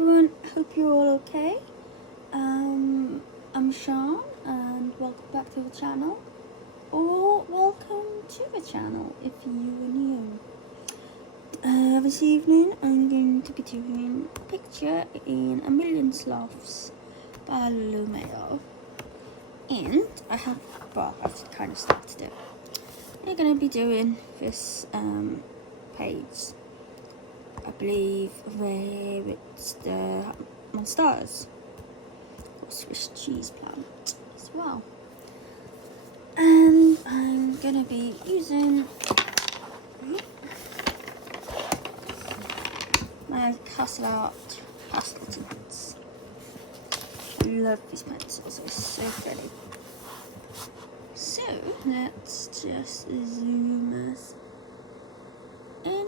everyone, hope you're all okay. I'm Sean and welcome back to the channel, or welcome to the channel if you are new. This evening I'm going to be doing a picture in A Million Sloths by Lulu Mayo, and I have kind of stuff to do. We're going to be doing this page, I believe, where it's the monsters or Swiss cheese plant as well. And I'm gonna be using my Pastel tints. I love these pencils, they're so pretty. So let's just zoom us in.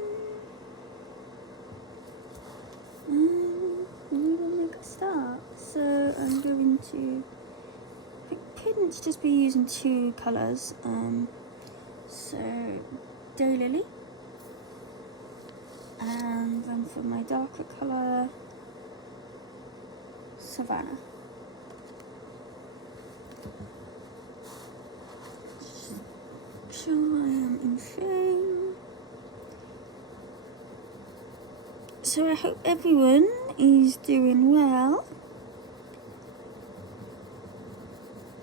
And we'll make a start. So I'm going to, I couldn't just be using two colours. So Daylily, and then for my darker colour, Savannah. Sure, I am in frame. So I hope everyone is doing well.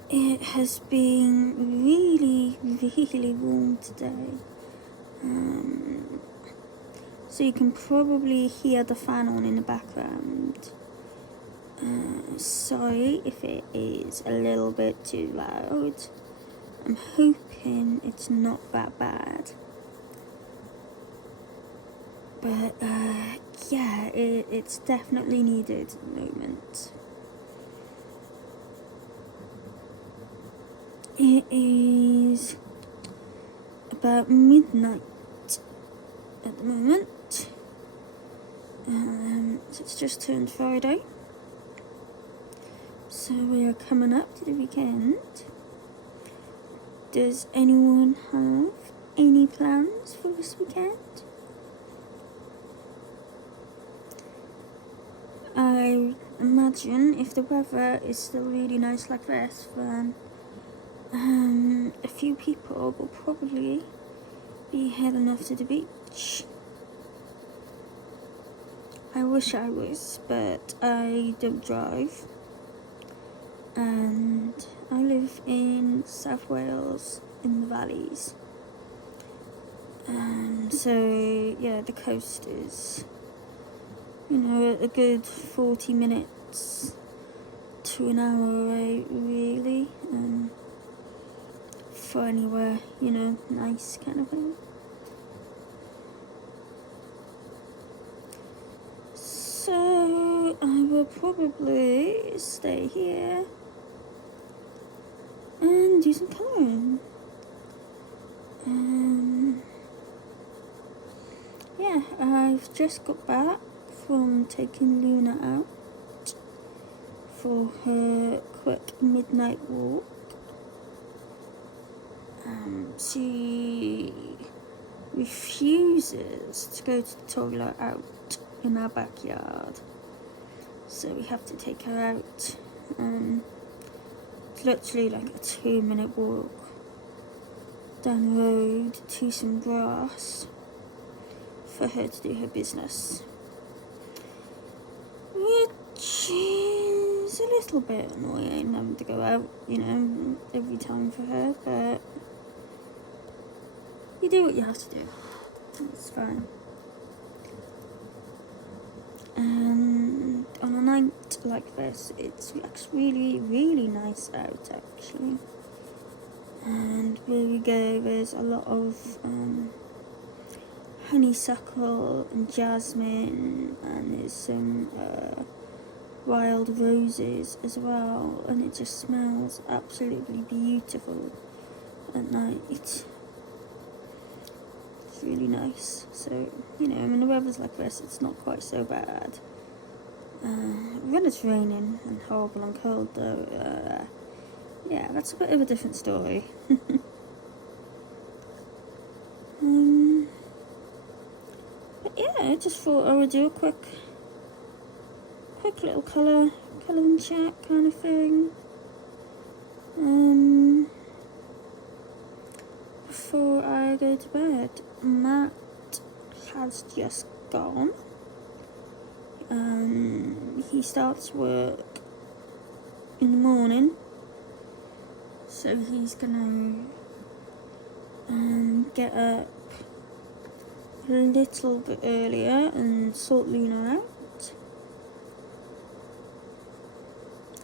It has been really warm today. So you can probably hear the fan on in the background. Sorry if it is a little bit too loud. I'm hoping it's not that bad. But yeah, it's definitely needed at the moment. It is about midnight at the moment. So it's just turned Friday. So we are coming up to the weekend. Does anyone have any plans for this weekend? I imagine if the weather is still really nice like this, then a few people will probably be heading off to the beach. I wish I was, but I don't drive, and I live in South Wales in the valleys, so yeah, the coast is, you know, a good 40 minutes to an hour away, really, for anywhere, you know, nice kind of thing. So I will probably stay here and do some colouring. Yeah, I've just got back from taking Luna out for her quick midnight walk. She refuses to go to the toilet out in our backyard, so we have to take her out. It's literally like a 2-minute walk down the road to some grass for her to do her business, which is a little bit annoying having to go out, you know, every time for her, but you do what you have to do. It's fine. And on a night like this, it's really nice out actually. And where we go, there's a lot of honeysuckle and jasmine, and there's some wild roses as well, and it just smells absolutely beautiful at night. It's really nice. So, you know, when the weather's like this, it's not quite so bad. When it's raining and horrible and cold though, yeah, that's a bit of a different story. But yeah, I just thought I would do a quick quick little colouring check kind of thing. Before I go to bed. Matt has just gone. He starts work in the morning, so he's gonna get up a little bit earlier and sort Luna out,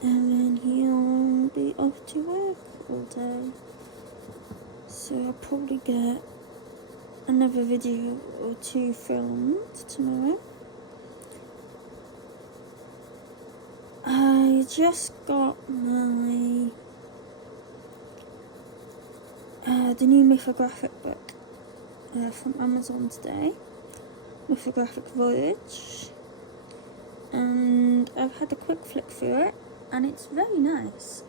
and then he'll be off to work all day. So I'll probably get another video or two filmed tomorrow. I just got my the new mythographic book from Amazon today, Mythographic Voyage, and I've had a quick flick through it, and it's very nice.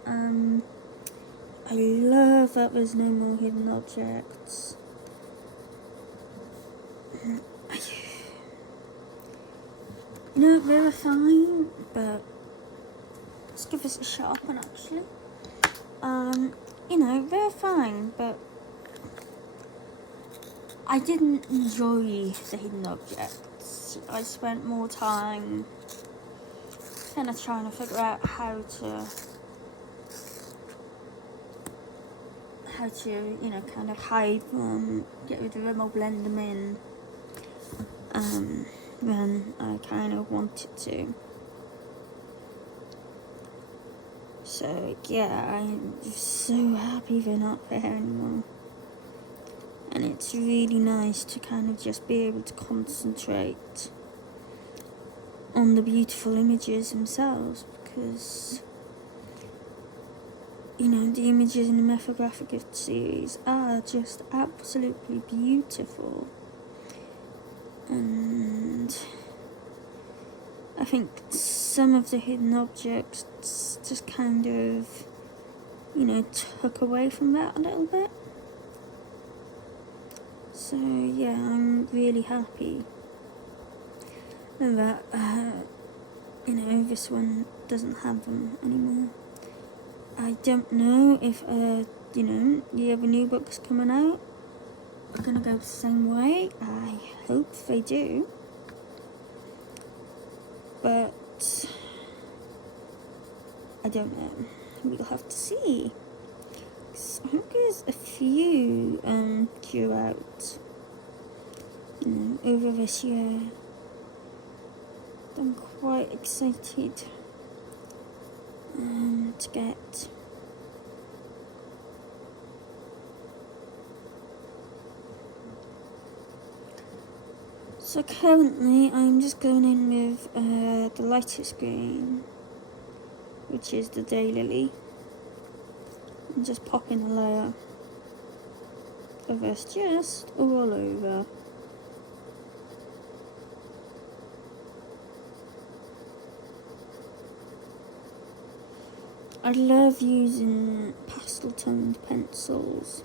I love that there's no more hidden objects. You know, they were fine, but let's give this a sharp one actually. You know, they're fine, but I didn't enjoy the hidden objects. I spent more time kind of trying to figure out how to, you know, kind of hide them, get rid of them or blend them in, than I kind of wanted to. So yeah, I'm so happy they're not there anymore. And it's really nice to kind of just be able to concentrate on the beautiful images themselves, because, you know, the images in the Mythographic series are just absolutely beautiful. And I think some of the hidden objects just kind of, you know, took away from that a little bit. So yeah, I'm really happy that, you know, this one doesn't have them anymore. I don't know if, you know, the other new books coming out are going to go the same way. I hope they do. But I don't know. We'll have to see. I think there's a few due out, you know, over this year. I'm quite excited to get. So currently I'm just going in with the lightest green, which is the Daylily, and just popping a layer of this just all over. I love using pastel toned pencils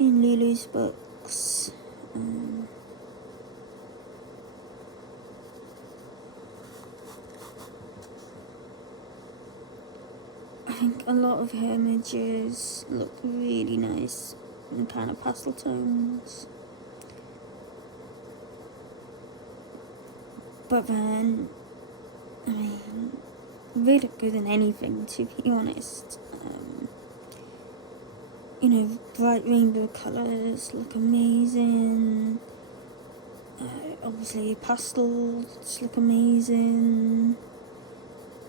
in Lulu's books. I think a lot of her images look really nice in kind of pastel tones. But then, I mean, they look good in anything, to be honest. You know, bright rainbow colours look amazing. Obviously, pastels look amazing.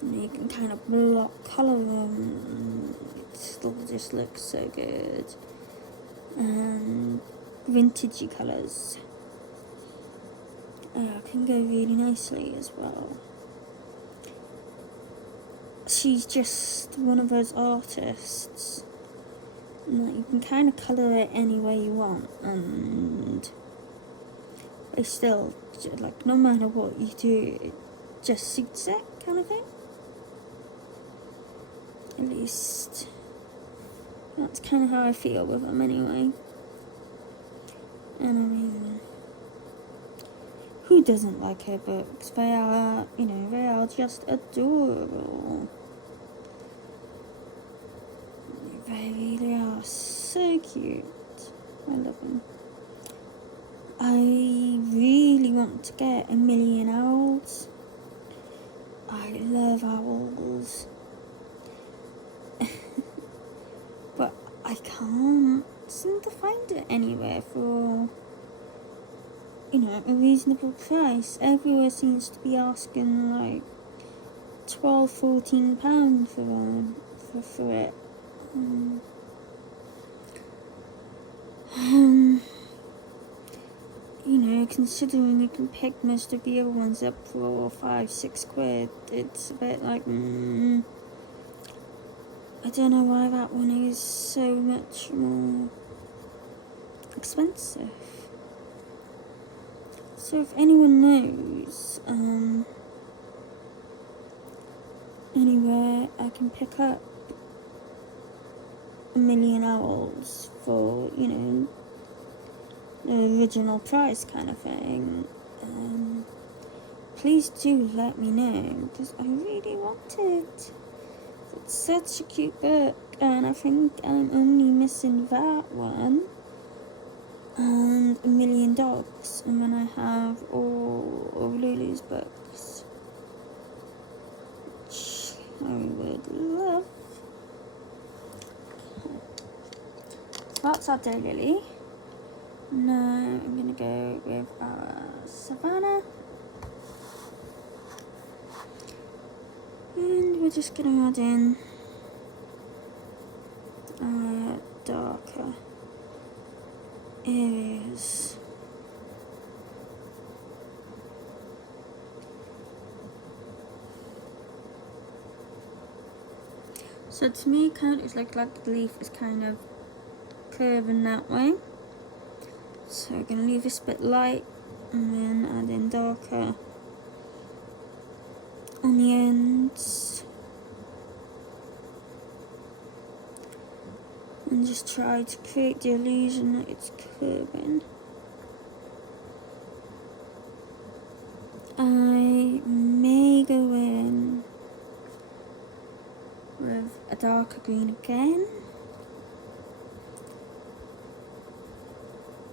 You can kind of block colour them. It still just looks so good. And vintagey colours can go really nicely as well. She's just one of those artists that you can kind of colour it any way you want, and it's still, like, no matter what you do, it just suits it kind of thing. At least that's kind of how I feel with them anyway. And I mean, who who doesn't like her books? They are, they are just adorable. They really are so cute. I love them. I really want to get a million owls. I love owls. But I can't seem to find it anywhere for, a reasonable price. Everywhere seems to be asking like £12–14 for it. Considering you can pick most of the other ones up for £5–6, it's a bit like, I don't know why that one is so much more expensive. So if anyone knows, anywhere I can pick up a million owls for, the original price kind of thing, please do let me know, because I really want it. It's such a cute book, and I think I'm only missing that one and A Million Dogs, and then I have all of Lulu's books, which I would love. That's our daylily. Now I'm going to go with our Savannah, and we're just going to add in our darker areas. So to me, it's like the leaf is kind of curving that way. So we're going to leave this bit light and then add in darker on the ends. And just try to create the illusion that it's curving. I may go in with a darker green again.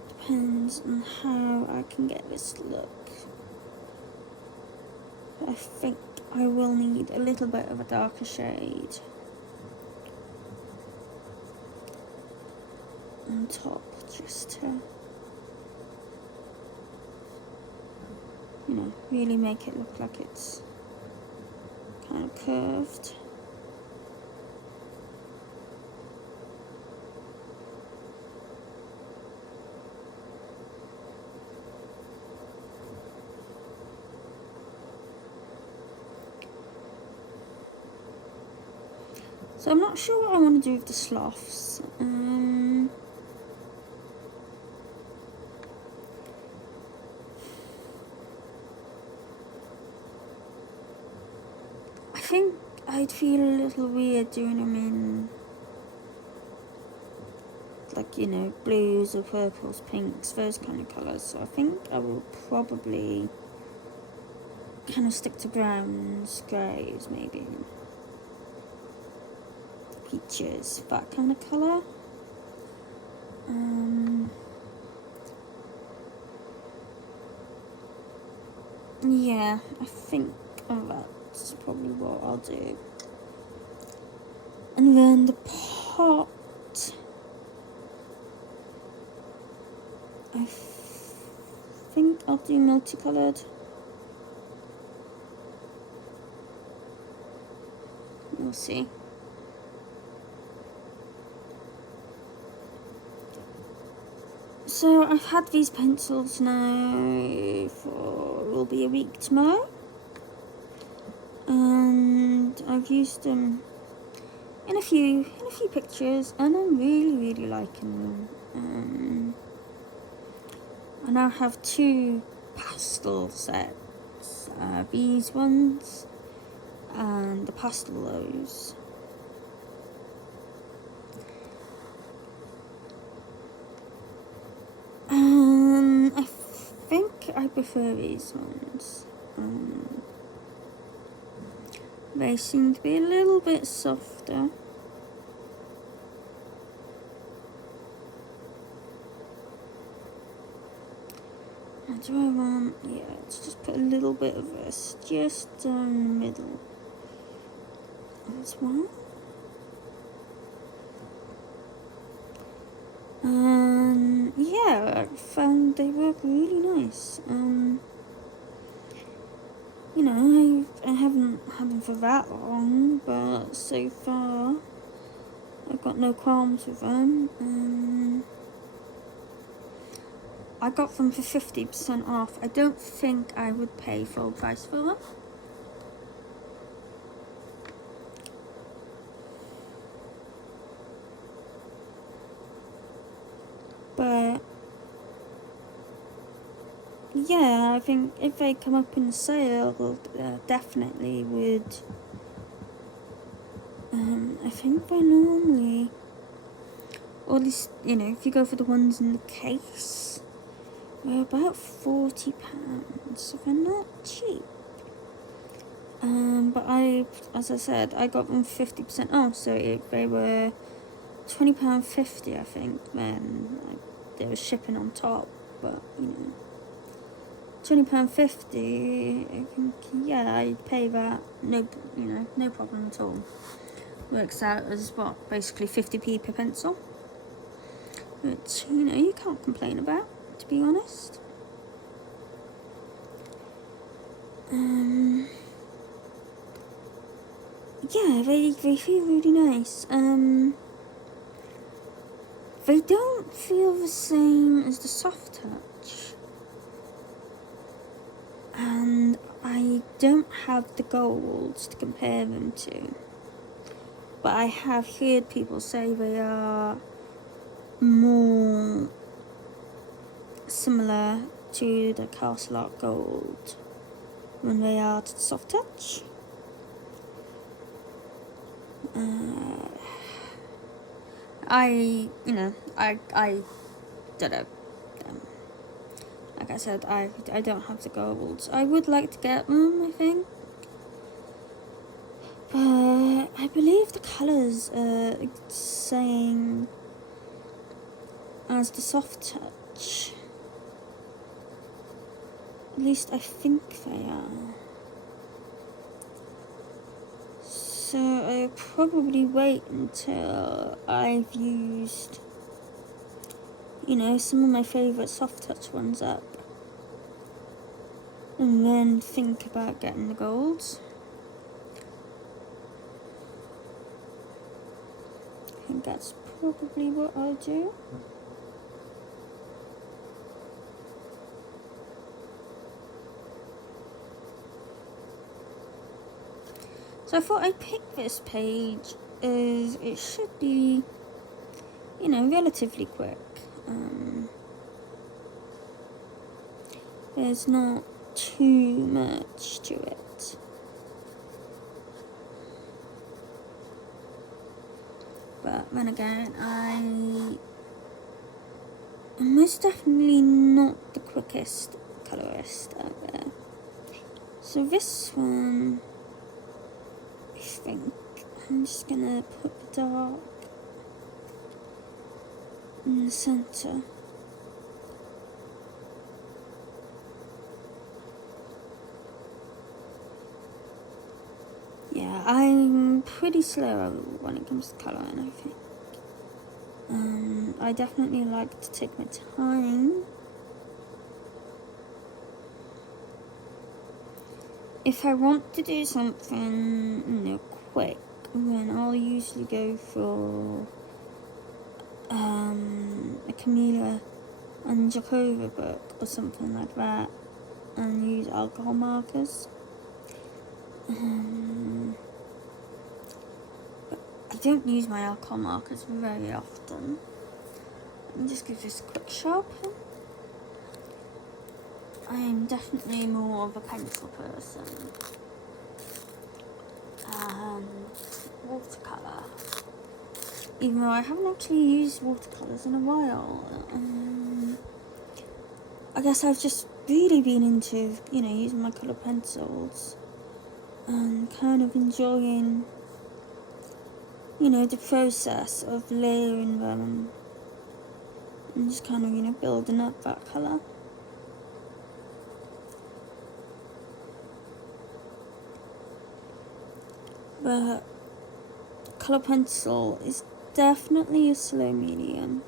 Depends on how I can get this look. But I think I will need a little bit of a darker shade on top, just to, really make it look like it's kind of curved. So I'm not sure what I want to do with the sloths. I think I'd feel a little weird doing them in, like, blues or purples, pinks, those kind of colours. So I think I will probably kind of stick to browns, greys, maybe. Peaches, that kind of colour. Yeah, I think that's probably what I'll do. And then the pot, I think I'll do multicoloured. We'll see. So I've had these pencils now for, will be a week tomorrow, and I've used them in a few pictures, and I'm really liking them. I now have 2 pastel sets, these ones and the pastel those. I think I I prefer these ones. They seem to be a little bit softer. Do I want, yeah, let's just put a little bit of this just down the middle as well. Yeah, I found they work really nice. You know, I haven't had them for that long, but so far I've got no qualms with them. I got them for 50% off. I don't think I would pay full price for them. But yeah, I think if they come up in sale, definitely would. I think they're normally, or at least, you know, if you go for the ones in the case, they're about £40, so they're not cheap. But as I said, I got them 50% off, so if they were £20.50, I think, then there was shipping on top, but, you know, £20.50, I think, yeah, I'd pay that, no, you know, no problem at all. Works out as, what, basically 50p per pencil, which, you know, you can't complain about, to be honest. Yeah, they feel really nice. They don't feel the same as the soft touch, and I don't have the golds to compare them to, but I have heard people say they are more similar to the Castle Art Gold than they are to the soft touch. I don't know. Like I said, I don't have the golds. I would like to get them, I think. But I believe the colours are the same as the soft touch. At least I think they are. So I'll probably wait until I've used, you know, some of my favourite soft touch ones up, and then think about getting the golds. I think that's probably what I'll do. So I thought I'd pick this page as it should be, you know, relatively quick. There's not too much to it. But then again, I'm most definitely not the quickest colorist out there. So this one, I think I'm just gonna put the dark in the center. Yeah, I'm pretty slow when it comes to colouring, I think. I definitely like to take my time. If I want to do something, you know, quick, then I'll usually go for a Camilla and Jakova book or something like that, and use alcohol markers. But I don't use my alcohol markers very often. Let me just give this a quick sharpen. I am definitely more of a pencil person. And watercolour. Even though I haven't actually used watercolours in a while. I guess I've just really been into, using my colour pencils and kind of enjoying, the process of layering them and just kind of, building up that colour. But colour pencil is definitely a slow medium.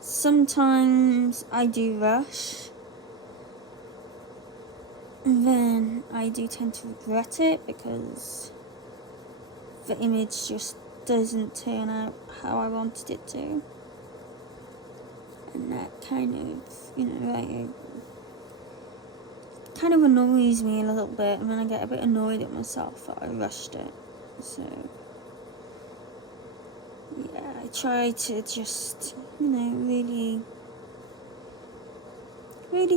Sometimes I do rush, and then I do tend to regret it because the image just doesn't turn out how I wanted it to. And that kind of annoys me a little bit, and then I get a bit annoyed at myself that I rushed it. So yeah, I try to just, really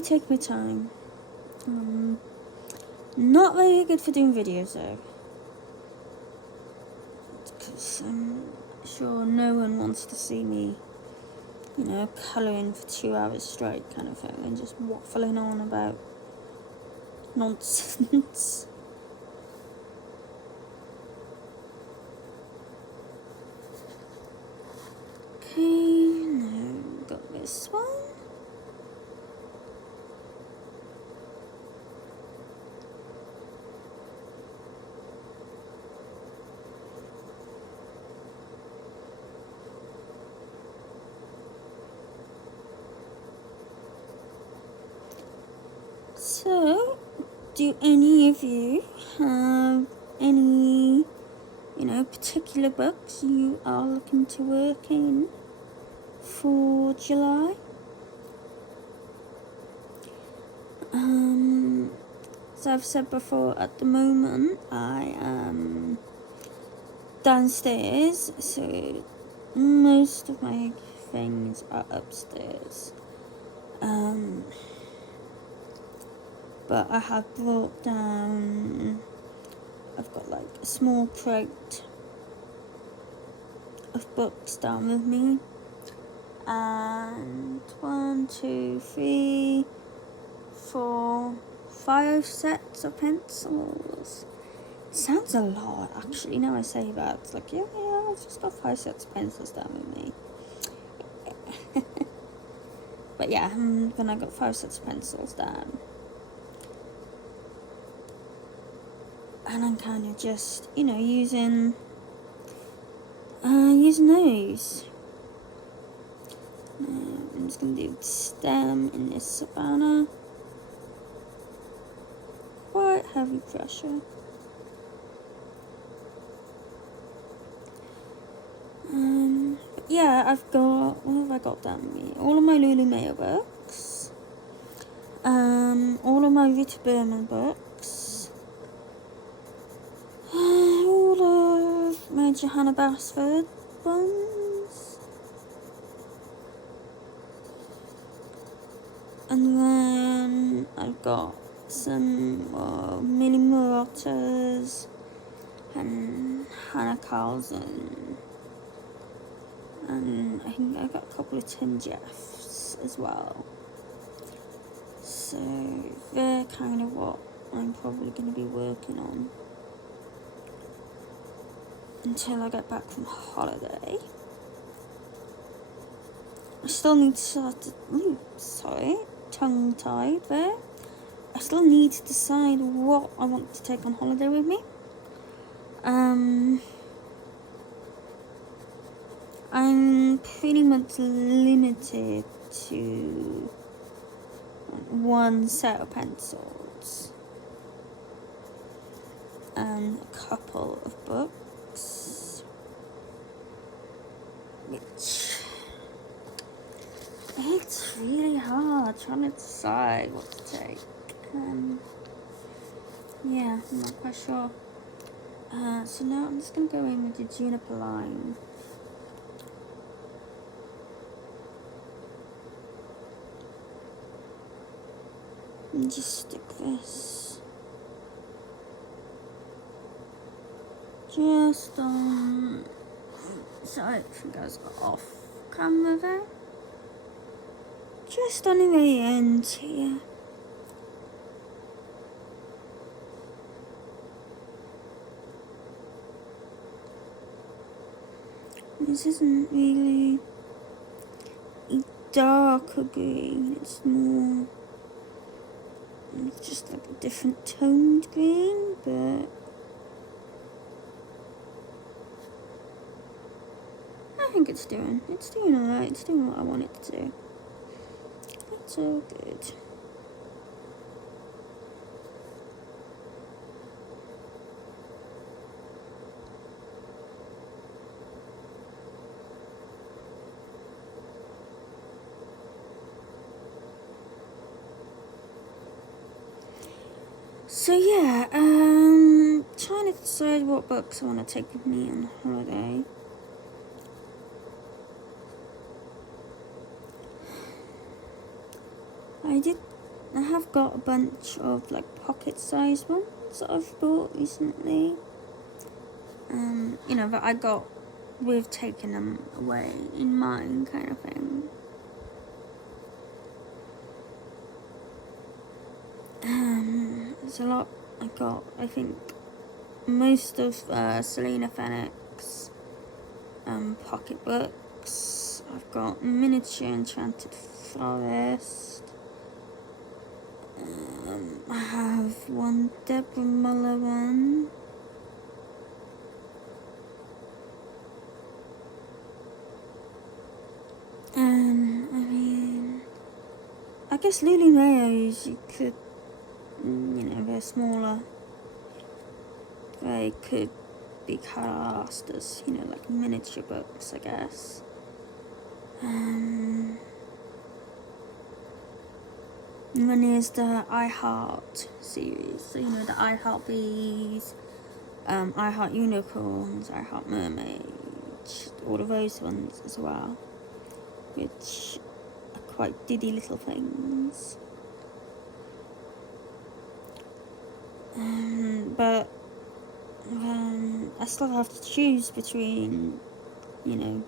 take my time. Not very good for doing videos though, because I'm sure no one wants to see me, colouring for 2 hours straight kind of thing and just waffling on about nonsense. Okay, now got this one. So, do any of you have any, particular books you are looking to work in for July? As I've said before, at the moment I am downstairs, so most of my things are upstairs. But I have brought down, I've got like a small crate of books down with me, and 1, 2, 3, 4, 5 sets of pencils. It sounds a lot actually, now I say that. It's like, yeah, I've just got 5 sets of pencils down with me. But yeah, then I got 5 sets of pencils down. And I'm kind of just, using those. I'm just going to do the stem in this Savannah. Quite heavy pressure. But yeah, what have I got down with me? All of my Lulu Mayo books. All of my Rita Berman books. All of my Johanna Basford ones. And then I've got some Millie Murata's and Hannah Carlson. And I think I got a couple of Tim Jeffs as well. So they're kind of what I'm probably going to be working on until I get back from holiday. I still need to tongue-tied there. I still need to decide what I want to take on holiday with me. I'm pretty much limited to 1 set of pencils and a couple of books, which it's really hard trying to decide what to take. Yeah, I'm not quite sure. So now I'm just going to go in with the juniper line. And just stick this just on so it goes off camera there. Just on the way end here. This isn't really a darker green, it's more, it's just like a different toned green, but I think it's doing alright, it's doing what I want it to do. It's all good. So yeah, trying to decide what books I want to take with me on holiday. I have got a bunch of like pocket-sized ones that I've bought recently. You know, that I got with taking them away in mine kind of thing. There's a lot I got. I think most of Selena Fenwick's pocketbooks. I've got Miniature Enchanted Forest. I have one Deborah Muller one. I mean, I guess Lulu Mayo's you could, you know, they're smaller. They could be classed as, you know, like miniature books, I guess. And then there's the I Heart series, so you know, the I Heart Bees, I Heart Unicorns, I Heart Mermaids, all of those ones as well, which are quite diddy little things. But I still have to choose between, you know,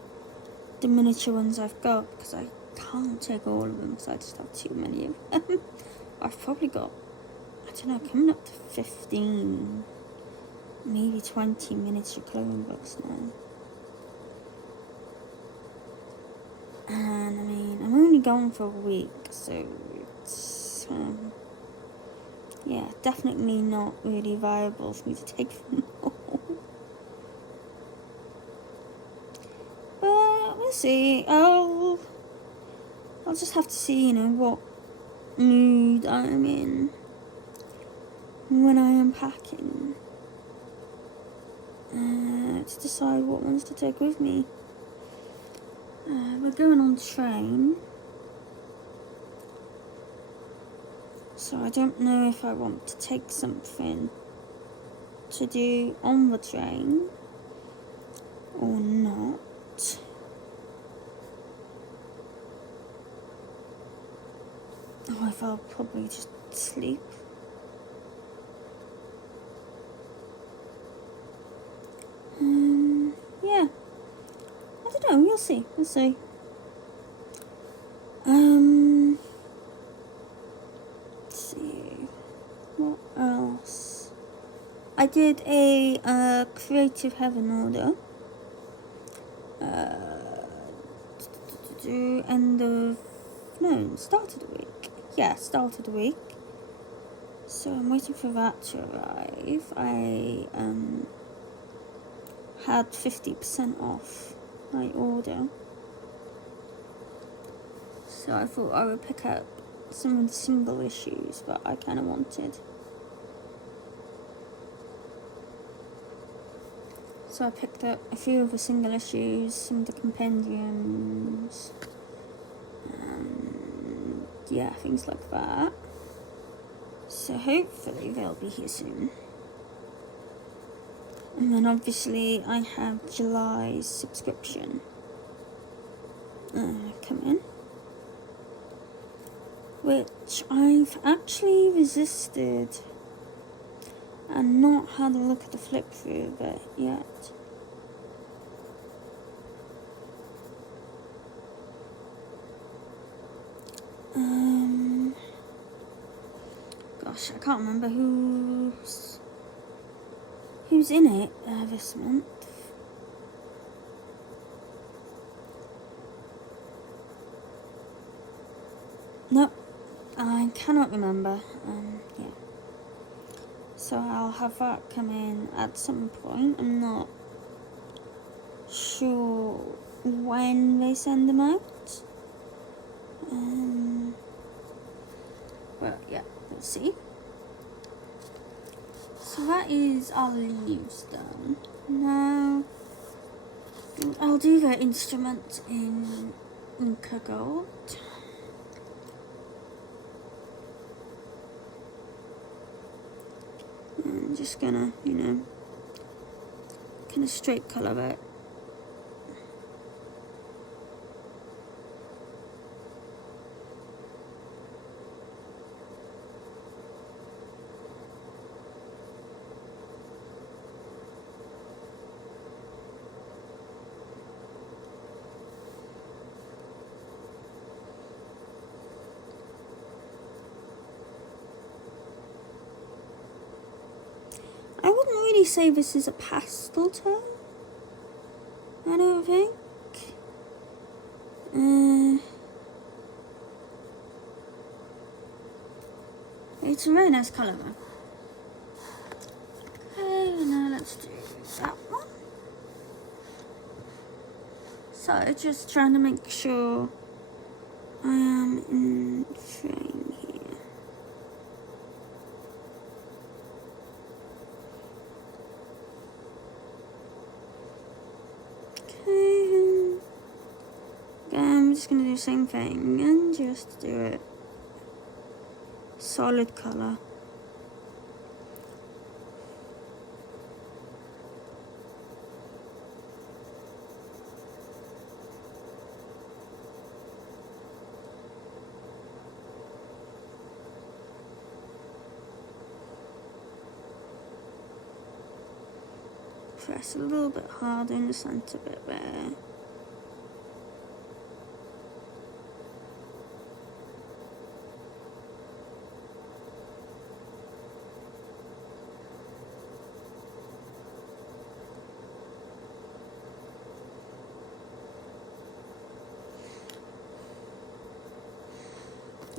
the miniature ones I've got, because I can't take all of them because I just have too many of them. I've probably got, I don't know, coming up to 15, maybe 20 miniature coloring books now. And I mean, I'm only going for a week, so it's, yeah, definitely not really viable for me to take them all. But we'll see. I'll just have to see, you know, what mood I'm in when I am packing, to decide what ones to take with me. We're going on train, so I don't know if I want to take something to do on the train or not. Or if I'll probably just sleep. Yeah. I don't know, we'll see. We'll see. Let's see. What else? I did a Creative Heaven order. Start of the week. Yeah, start of the week. So I'm waiting for that to arrive. I had 50% off my order, so I thought I would pick up some of the single issues that I kind of wanted. So I picked up a few of the single issues, some of the compendiums, yeah, things like that. So hopefully they'll be here soon. And then obviously I have July's subscription come in, which I've actually resisted and not had a look at the flip through of it yet. gosh, I can't remember who's in it this month. Nope, I cannot remember. Yeah. So I'll have that come in at some point. I'm not sure when they send them out. Well, yeah, we'll see. So that is our leaves done. Now I'll do the instrument in Inca Gold. I'm just gonna, kind of straight colour it. I wouldn't really say this is a pastel tone. I don't think. It's a very nice colour though. Okay, now let's do that one. So, just trying to make sure I am in frame here. Okay. Again, I'm just going to do the same thing and just do it solid colour. Press a little bit harder in the centre bit there.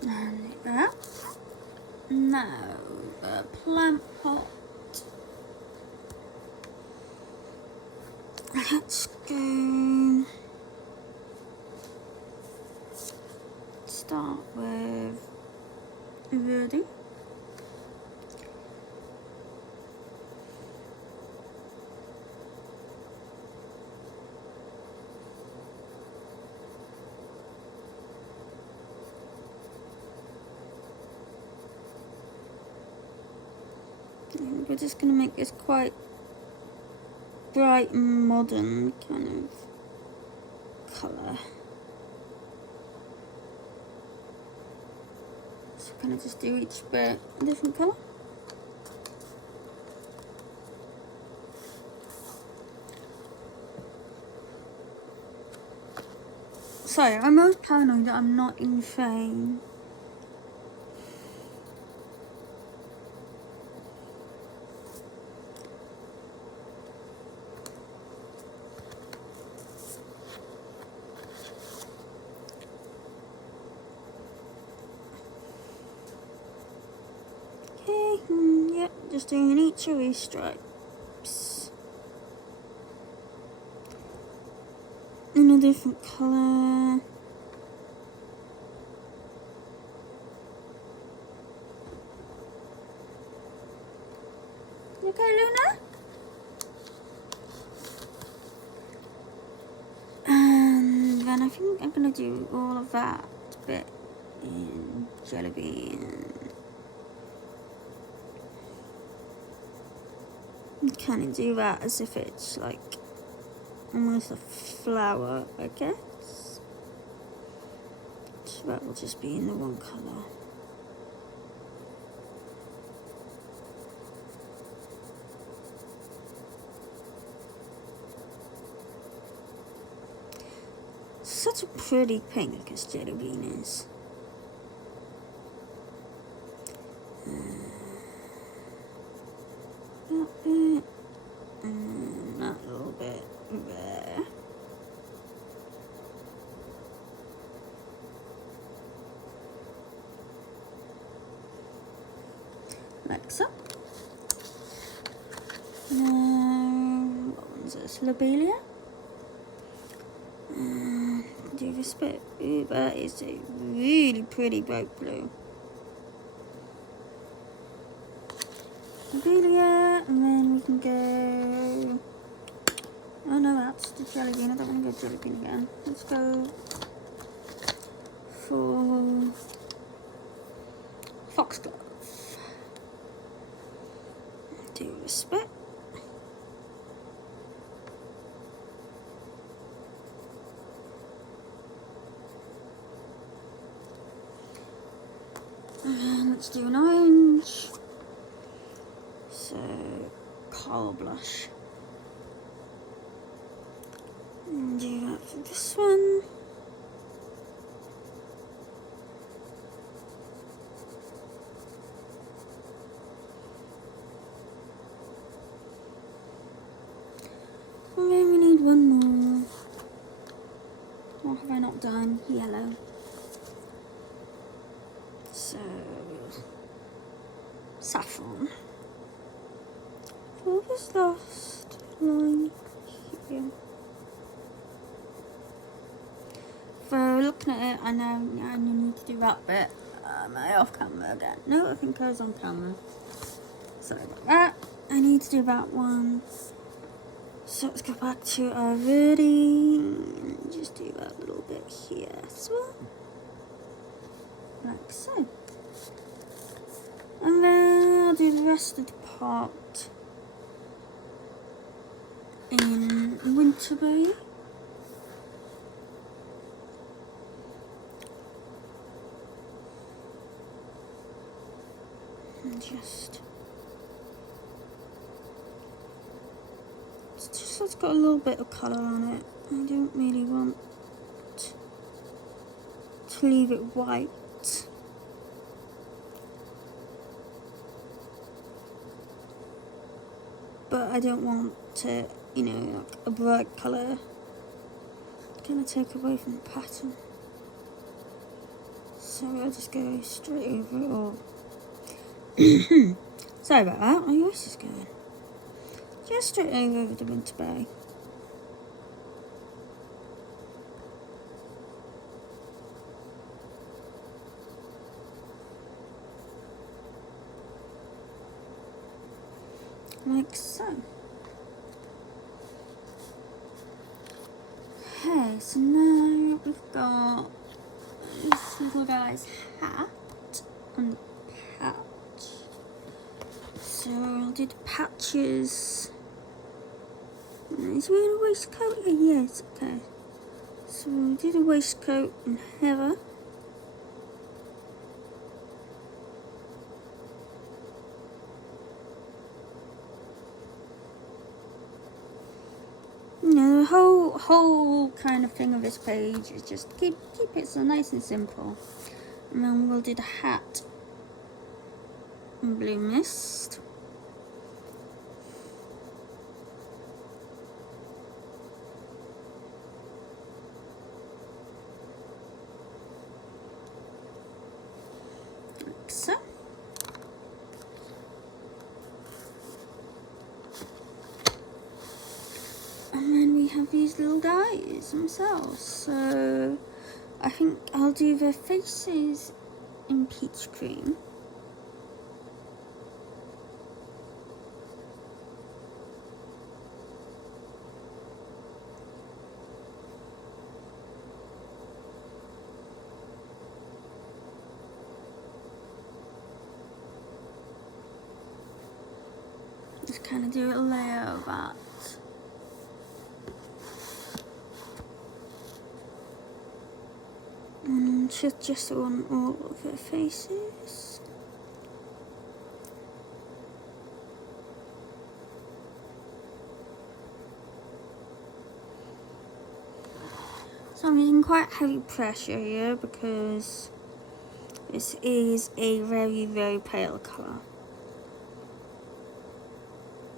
And that. Now, the plant pot. Let's go. Start with Rudy. And we're just going to make this quite bright, modern kind of colour. So kind of just do each bit a different colour. Sorry, I'm most paranoid that I'm not in frame. Yep, just doing each of these stripes in a different colour. You okay, Luna? And then I think I'm gonna do all of that bit in Jelly Bean. Kind of do that as if it's like almost a flower, I guess. So that will just be in the one colour. Such a pretty pink as Jelly Bean is. that bit, and that little bit there. Like so. Now, what one's this? Lobelia. Do this bit. Ooh, that is a really pretty bright blue. Lobelia, and then we can go. Oh no, that's the jelly bean. I don't want to go jelly bean again. Let's go for foxglove. Do this bit. And let's do an orange. So, coral blush. And do that for this one. And then we need one more. What have I not done? Yellow. So, saffron. For this last line here. For looking at it, I know I need to do that bit. Am I off camera again? No, I think I was on camera. Sorry about that. I need to do that one. So let's go back to our ready. And just do that little bit here as well. Like so. And then I'll do the rest of the part in Winterberry. And just it's got a little bit of colour on it. I don't really want to leave it white. But I don't want to, you know, like a bright colour. It's going to take away from the pattern. So I'll just go straight over it all. Sorry about that, my voice is going. Just straight over the Winterberry. Like so. Okay, so now we've got this little guy's hat and the patch. So I'll do the patches. Is he in a waistcoat? Yes, okay. So we'll do the waistcoat and heather. You know, the whole kind of thing of this page is just keep it so nice and simple. And then we'll do the hat and blue mist. Like so. And then we have these little guys themselves. So I think I'll do their faces in peach cream. Just kind of do a layer of that. And just on all of their faces. So I'm using quite heavy pressure here because this is a very, very pale colour.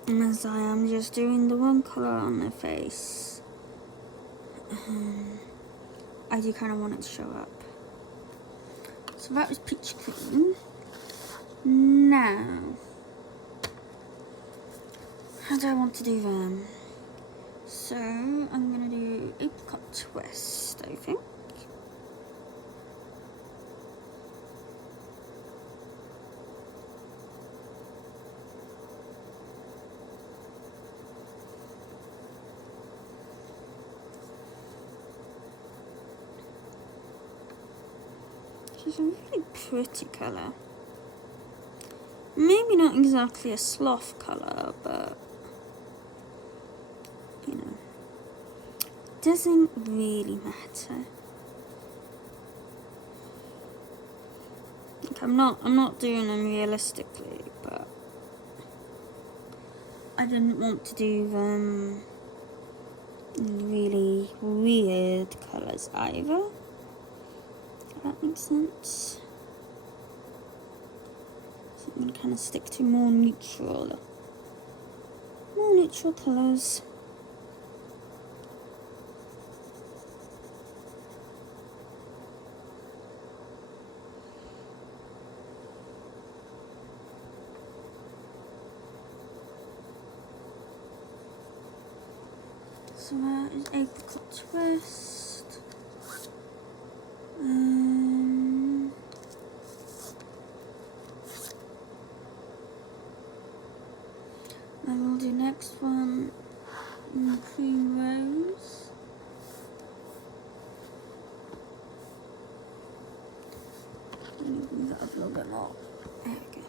as I am just doing the one colour on their face. I do kind of want it to show up. So that was peach cream. Now, how do I want to do them? So I'm gonna do apricot twist, I think. It's a really pretty colour. Maybe not exactly a sloth colour, but you know, doesn't really matter. Like I'm not doing them realistically, but I didn't want to do them in really weird colours either. If that makes sense. So I'm gonna kind of stick to more neutral colours. So that is apricot twist. I will do next one cream rose. Let me move that up a little bit more. There we go.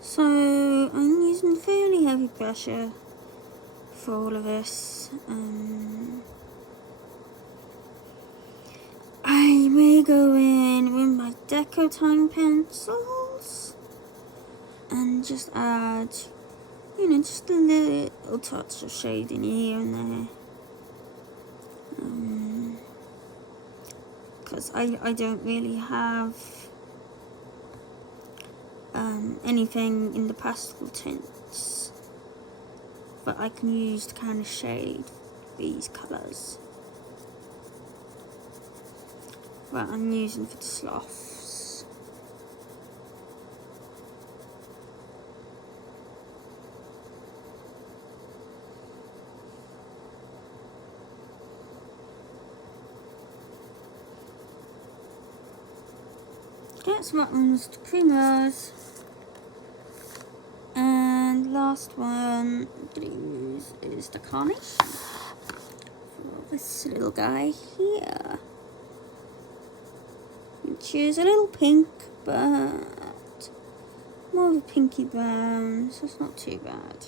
So I'm using fairly heavy pressure for all of this. I may go in with my Deco Time pencils and just add, you know, just a little touch of shading here and there. Because I don't really have anything in the pastel tints that I can use to kind of shade these colours that I'm using for the sloths. Okay, so that one's the creamers. And last one I'm going to use is the carnation for this little guy here, which is a little pink, but more of a pinky brown, so it's not too bad.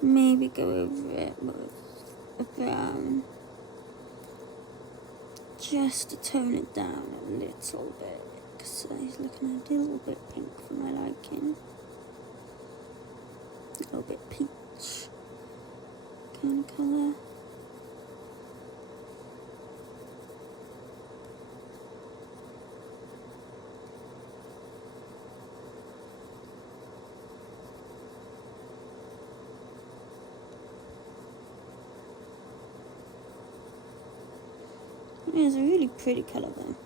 Maybe go over it with a brown, just to tone it down a little bit, because he's looking a little bit pink for my liking. A little bit peach kind of colour. It's a really pretty colour though.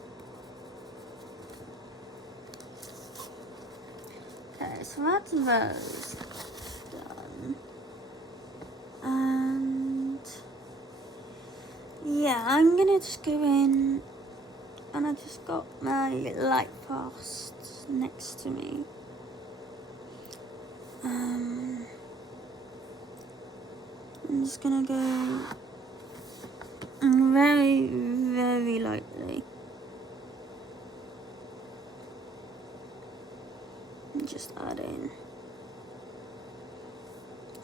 Okay, so that's those done. And yeah, I'm gonna just go in, and I just got my little light fast next to me. I'm just gonna go very, very lightly. Just add in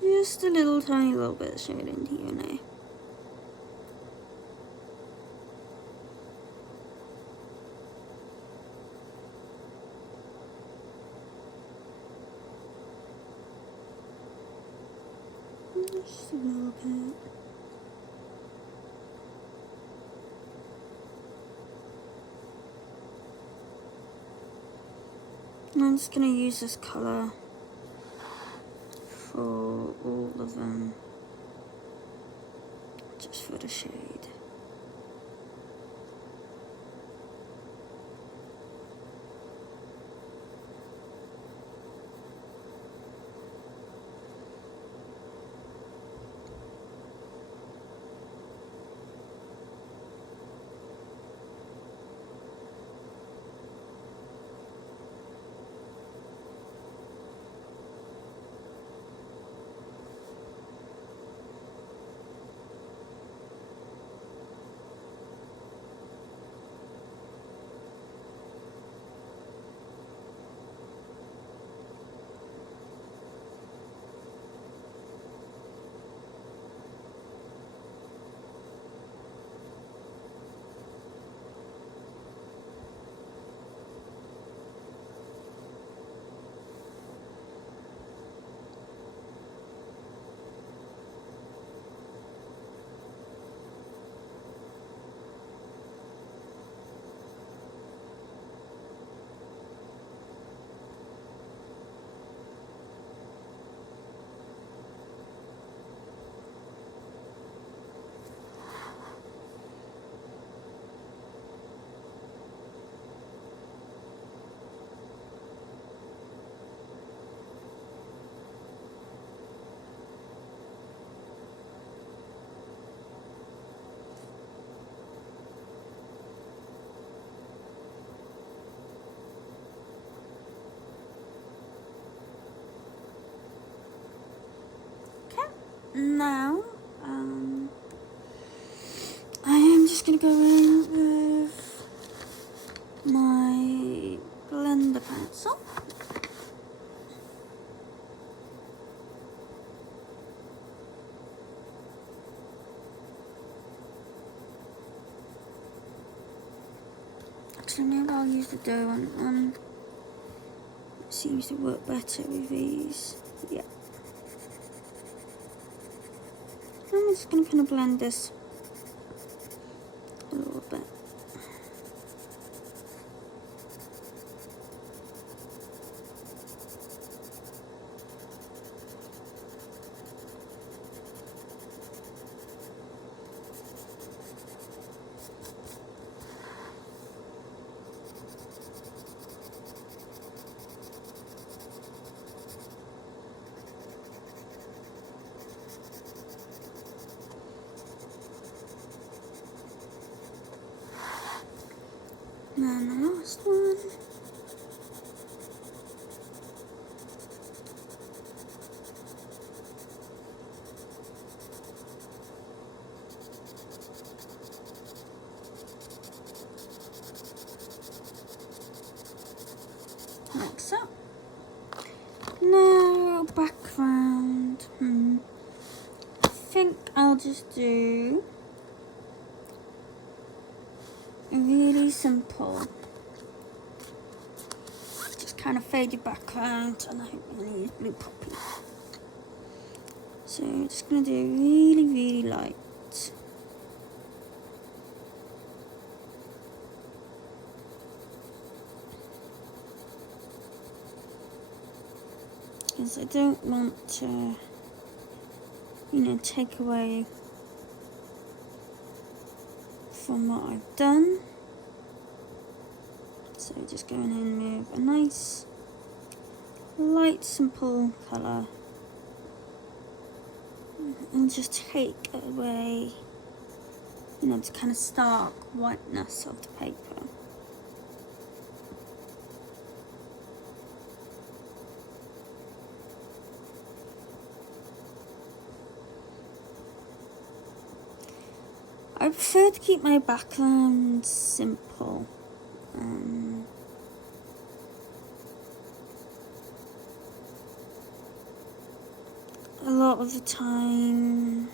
just a little tiny little bit of shade into here now. Just a little bit. I'm just going to use this colour for all of them, just for the shade. Now, I am just going to go in with my blender pencil. Actually, maybe I'll use the dough one. It seems to work better with these. Yeah. I'm just going to kind of blend this a little bit. And the last one. Like so. Now background. I think I'll just do really simple, just kind of faded background, and I think I'm going to use blue poppy. So I'm just going to do really, really light. Because I don't want to, take away from what I've done. So just going in with a nice light simple colour and just take away the kind of stark whiteness of the paper. I prefer to keep my background simple. A lot of the time,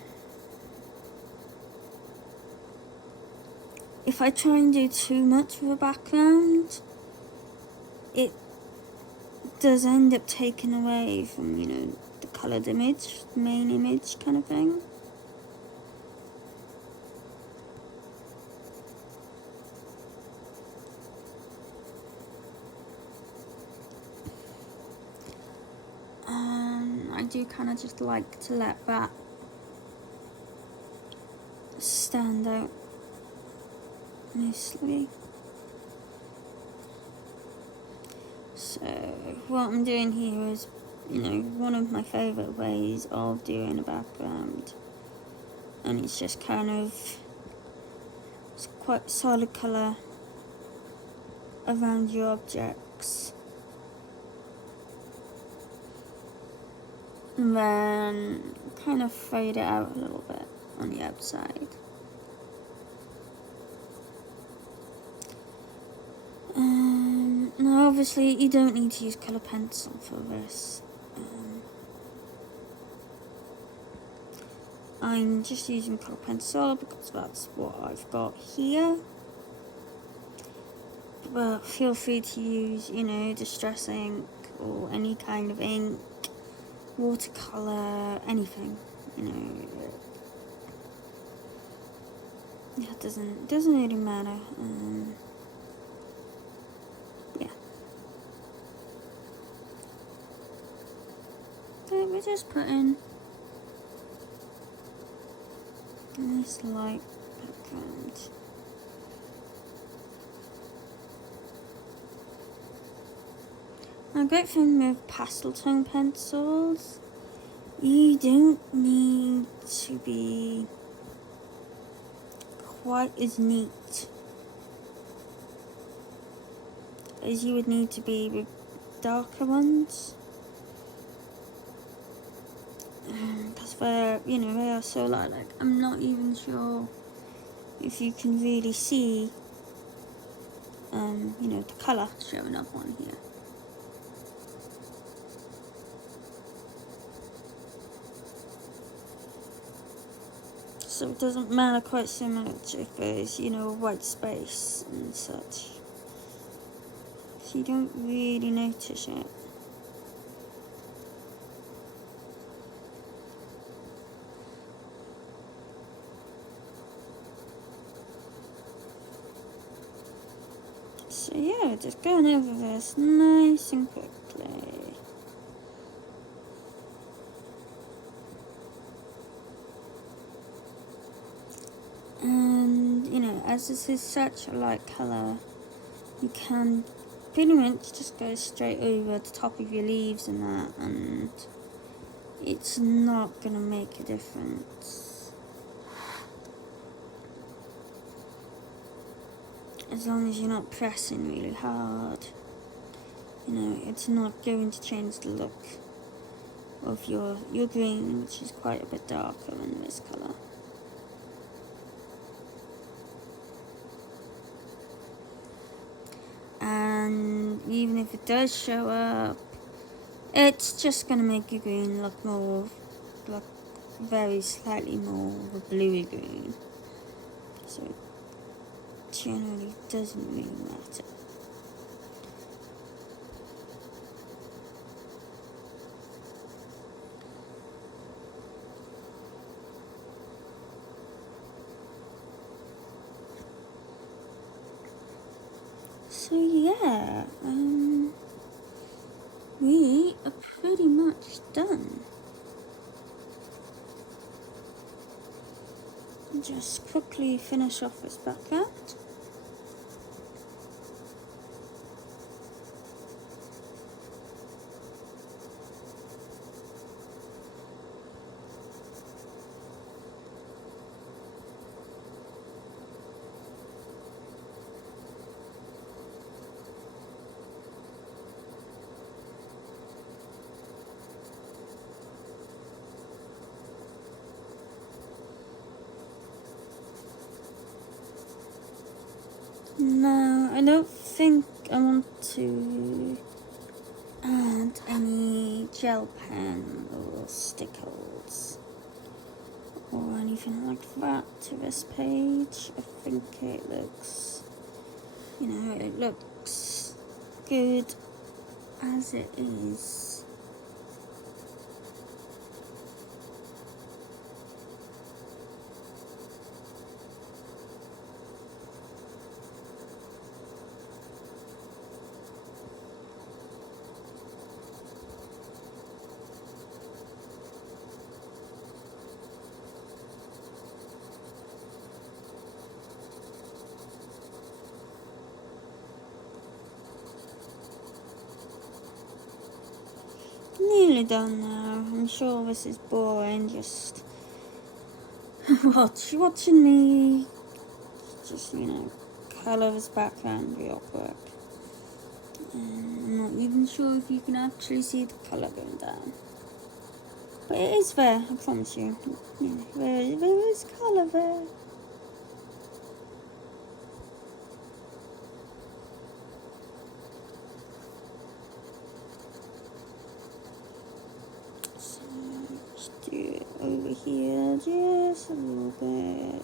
if I try and do too much with a background, it does end up taking away from, the coloured image, the main image kind of thing. I do kind of just like to let that stand out mostly. So what I'm doing here is, one of my favourite ways of doing a background, and it's just kind of, it's quite solid colour around your objects, and then kind of fade it out a little bit on the outside. Now obviously you don't need to use colour pencil for this. I'm just using colour pencil because that's what I've got here. But feel free to use, distress ink or any kind of ink, watercolour, anything, It doesn't really matter. Yeah. So we're just putting a nice light background. A great thing with pastel tone pencils, you don't need to be quite as neat as you would need to be with darker ones. Because they are so light, like I'm not even sure if you can really see, the colour showing up on here. So it doesn't matter quite so much if there's, white space and such. So you don't really notice it. So yeah, just going over this nice and quickly. And, as this is such a light colour, you can pretty much just go straight over the top of your leaves and that, and it's not going to make a difference. As long as you're not pressing really hard, it's not going to change the look of your green, which is quite a bit darker than this colour. And even if it does show up, it's just going to make your green look very slightly more of a bluey green. So it generally doesn't really matter. So yeah, we are pretty much done. Just quickly finish off this background. No, I don't think I want to add any gel pen or stickers or anything like that to this page. I think it looks, it looks good as it is. Nearly done now. I'm sure this is boring, just watching me just, colour this background real quick. I'm not even sure if you can actually see the colour going down. But it is there, I promise you. There is colour there. So, just do it over here just a little bit.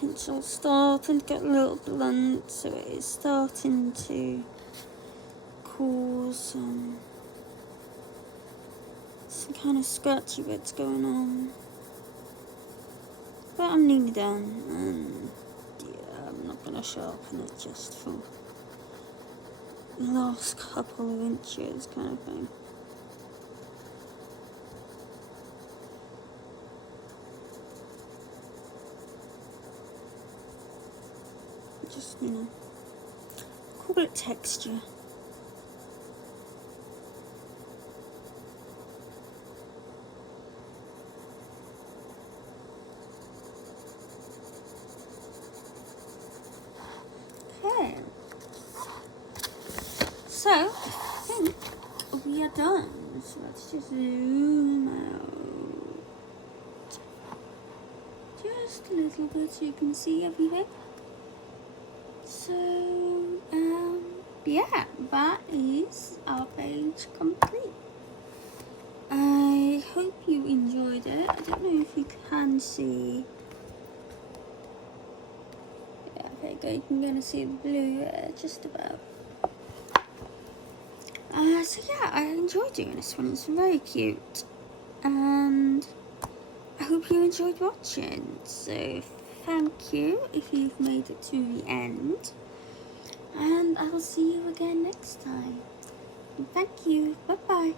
Pencil's starting to get a little blunt, so it is starting to cause some kind of scratchy bits going on. But I'm nearly done, and yeah, I'm not going to sharpen it just for the last couple of inches kind of thing. Just, call it texture. Okay. So, I think we are done. So let's just zoom out. Just a little bit so you can see everything. So, yeah, that is our page complete. I hope you enjoyed it. I don't know if you can see. Yeah, there you go. You can kind of see the blue just about. So yeah, I enjoyed doing this one. It's very cute. And I hope you enjoyed watching. So thank you if you've made it to the end. And I will see you again next time. Thank you. Bye-bye.